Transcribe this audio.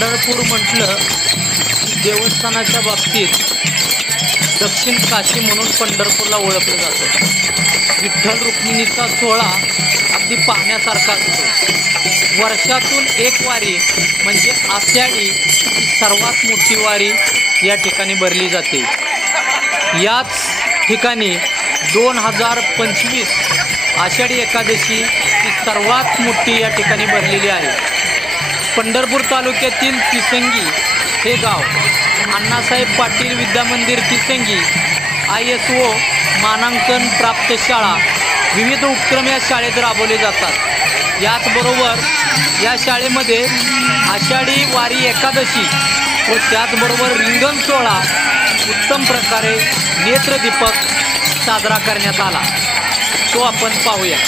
पंढरपूर म्हटलं देवस्थानाच्या बाबतीत दक्षिण काशी म्हणून पंढरपूरला ओळखलं जातं। विठ्ठल रुक्मिणीचा सोहळा अगदी पाहण्यासारखा असतो। वर्षातून एक वारी म्हणजे आषाढी ही सर्वात मोठी वारी या ठिकाणी भरली जाते। याच ठिकाणी 2025 आषाढी एकादशी ही सर्वात मोठी या ठिकाणी भरलेली आहे। पंढरपूर तालुक्यातील तिसंगी हे गाव अण्णासाहेब पाटील विद्यामंदिर तिसंगी ISO मानांकन प्राप्त शाळा विविध उपक्रम या शाळेत राबवले जातात। याचबरोबर या शाळेमध्ये आषाढी वारी एकादशी व त्याचबरोबर रिंगण सोहळा उत्तम प्रकारे नेत्रदीपक साजरा करण्यात आला, तो आपण पाहूया।